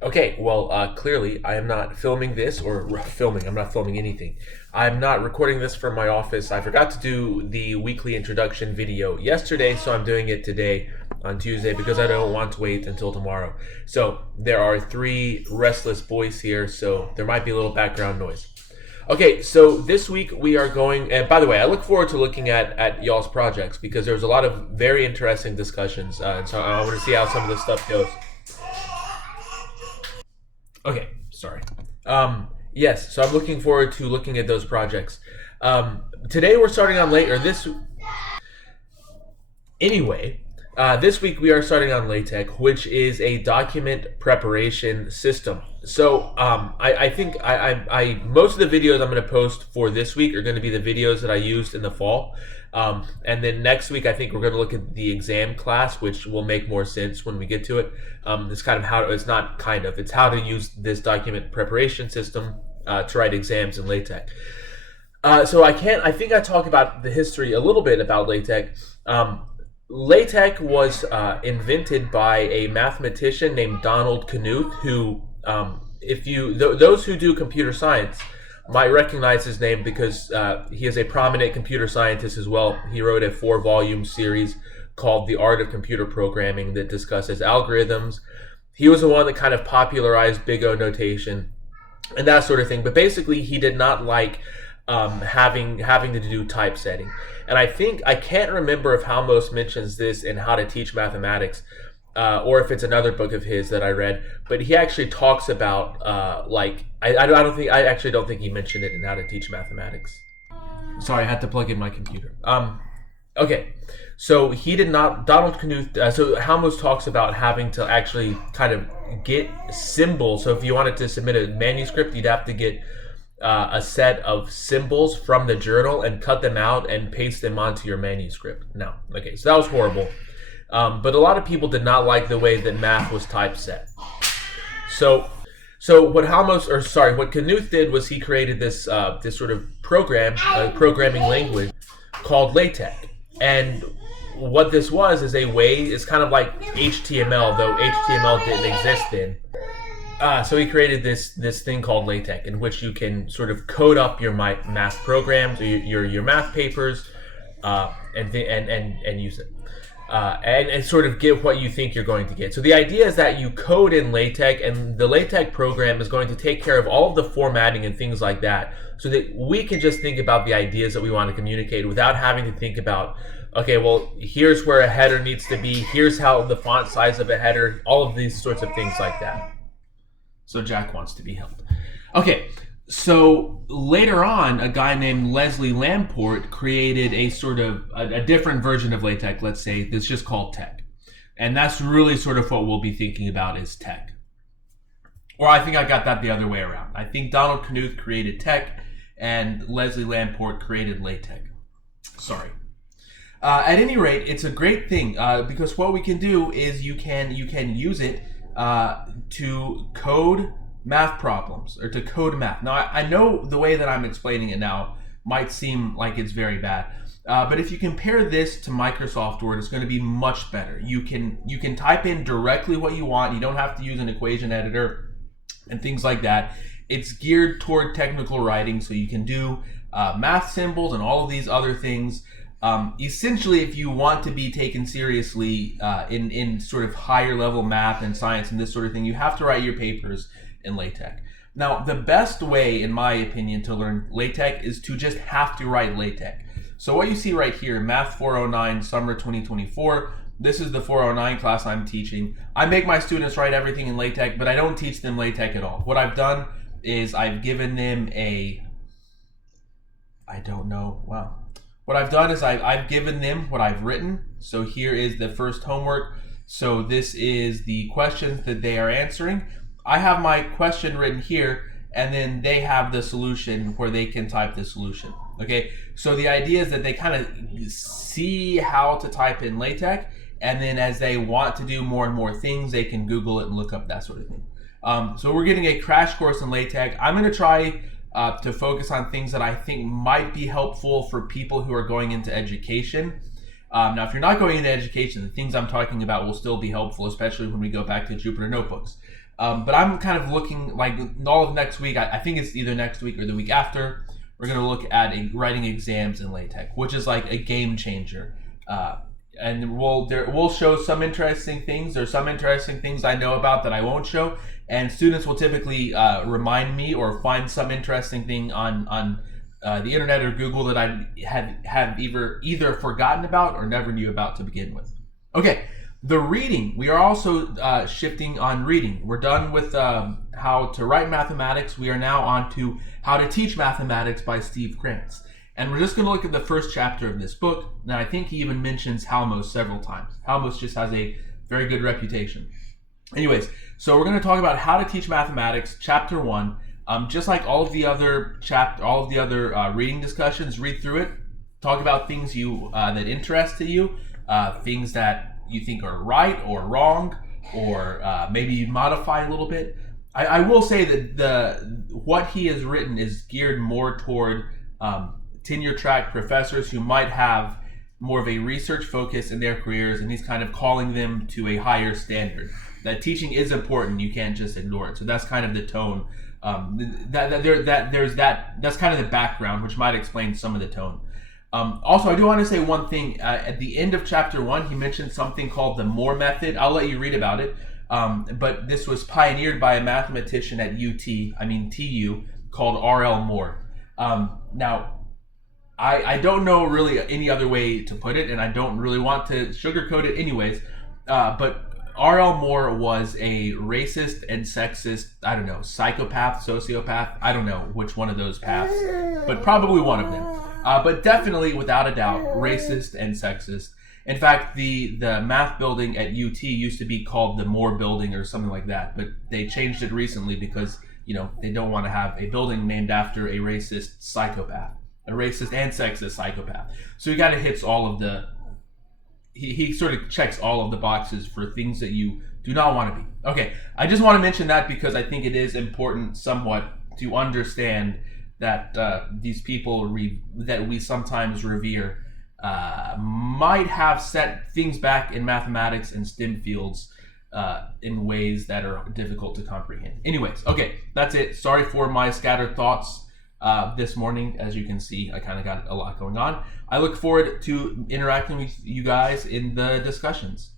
Okay, well, clearly I am not filming this or filming. I'm not filming anything. I'm not recording this from my office. I forgot to do the weekly introduction video yesterday, so I'm doing it today on Tuesday because I don't want to wait until tomorrow. So there are three restless boys here, so there might be a little background noise. Okay, so this week we are going, and by the way, I look forward to looking at y'all's projects because there's a lot of very interesting discussions, and so I want to see how some of this stuff goes. Okay, sorry. Yes, so I'm looking forward to looking at those projects. Today we're starting on late, or this. Anyway, this week we are starting on LaTeX, which is a document preparation system. So I think most of the videos I'm going to post for this week are going to be the videos that I used in the fall. And then next week, I think we're going to look at the exam class, which will make more sense when we get to it. It's kind of how, it's not kind of, it's how to use this document preparation system to write exams in LaTeX. So I think I talk about the history a little bit about LaTeX. LaTeX was invented by a mathematician named Donald Knuth, who, those who do computer science might recognize his name because he is a prominent computer scientist as well. He wrote a 4-volume series called The Art of Computer Programming that discusses algorithms. He was the one that kind of popularized Big O notation and that sort of thing. But basically, he did not like having to do typesetting. And I can't remember if Halmos mentions this in How to Teach Mathematics, or if it's another book of his that I read. But he actually talks about I actually don't think he mentioned it in How to Teach Mathematics. Sorry, I had to plug in my computer. Okay, so he did not. Donald Knuth. So Halmos talks about having to actually kind of get symbols. So if you wanted to submit a manuscript, you'd have to get a set of symbols from the journal and cut them out and paste them onto your manuscript. Now, okay, so that was horrible. But a lot of people did not like the way that math was typeset. So what Knuth did was he created this sort of programming language called LaTeX. And what this was is it's kind of like HTML, though HTML didn't exist then. So he created this thing called LaTeX, in which you can sort of code up your math programs, or your math papers, and use it, and sort of get what you think you're going to get. So the idea is that you code in LaTeX, and the LaTeX program is going to take care of all of the formatting and things like that, so that we can just think about the ideas that we want to communicate without having to think about, okay, well, here's where a header needs to be, here's how the font size of a header, all of these sorts of things like that. So Jack wants to be helped. Okay, so later on, a guy named Leslie Lamport created a sort of a different version of LaTeX, let's say, that's just called TeX. And that's really sort of what we'll be thinking about is TeX. Or I think I got that the other way around. I think Donald Knuth created TeX and Leslie Lamport created LaTeX. Sorry. At any rate, it's a great thing because what we can do is you can use it to code math problems, or to code math. Now, I know the way that I'm explaining it now might seem like it's very bad, but if you compare this to Microsoft Word, it's going to be much better. You can type in directly what you want. You don't have to use an equation editor and things like that. It's geared toward technical writing, so you can do math symbols and all of these other things. Essentially, if you want to be taken seriously in sort of higher level math and science and this sort of thing, you have to write your papers in LaTeX. Now, the best way, in my opinion, to learn LaTeX is to just have to write LaTeX. So what you see right here, Math 409, Summer 2024, this is the 409 class I'm teaching. I make my students write everything in LaTeX, but I don't teach them LaTeX at all. What I've done is I've given them What I've done is I've given them what I've written. So here is the first homework. So this is the questions that they are answering. I have my question written here, and then they have the solution where they can type the solution. Okay, so the idea is that they kind of see how to type in LaTeX, and then as they want to do more and more things, they can Google it and look up that sort of thing. So we're getting a crash course in LaTeX. I'm going to try to focus on things that I think might be helpful for people who are going into education. Now, if you're not going into education, the things I'm talking about will still be helpful, especially when we go back to Jupyter Notebooks. But I'm kind of looking like all of next week. I think it's either next week or the week after. We're going to look at writing exams in LaTeX, which is like a game changer. And we'll show some interesting things. There's some interesting things I know about that I won't show, and students will typically remind me or find some interesting thing on the internet or Google that I have either forgotten about or never knew about to begin with. Okay, the reading. We are also shifting on reading. We're done with how to write mathematics. We are now on to how to teach mathematics by Steve Krantz. And we're just going to look at the first chapter of this book. And I think he even mentions Halmos several times. Halmos just has a very good reputation. Anyways, so we're going to talk about how to teach mathematics, chapter 1. Just like all of the other reading discussions, read through it. Talk about things that interest to you, things that you think are right or wrong, or maybe you modify a little bit. I will say that what he has written is geared more toward tenure track professors who might have more of a research focus in their careers, and he's kind of calling them to a higher standard. That teaching is important; you can't just ignore it. So that's kind of the tone. That's kind of the background, which might explain some of the tone. Also, I do want to say one thing. At the end of chapter 1, he mentioned something called the Moore method. I'll let you read about it. But this was pioneered by a mathematician at TU, called R.L. Moore. Now, I don't know really any other way to put it, and I don't really want to sugarcoat it anyways, but R.L. Moore was a racist and sexist, I don't know, psychopath, sociopath, I don't know which one of those paths, but probably one of them. But definitely, without a doubt, racist and sexist. In fact, the math building at UT used to be called the Moore Building or something like that, but they changed it recently because, they don't want to have a building named after a racist psychopath. A racist and sexist psychopath. So he kind of hits all of he sort of checks all of the boxes for things that you do not want to be. Okay, I just want to mention that because I think it is important somewhat to understand that these people that we sometimes revere might have set things back in mathematics and STEM fields in ways that are difficult to comprehend. Anyways, okay, that's it. Sorry for my scattered thoughts this morning. As you can see, I kind of got a lot going on. I look forward to interacting with you guys in the discussions.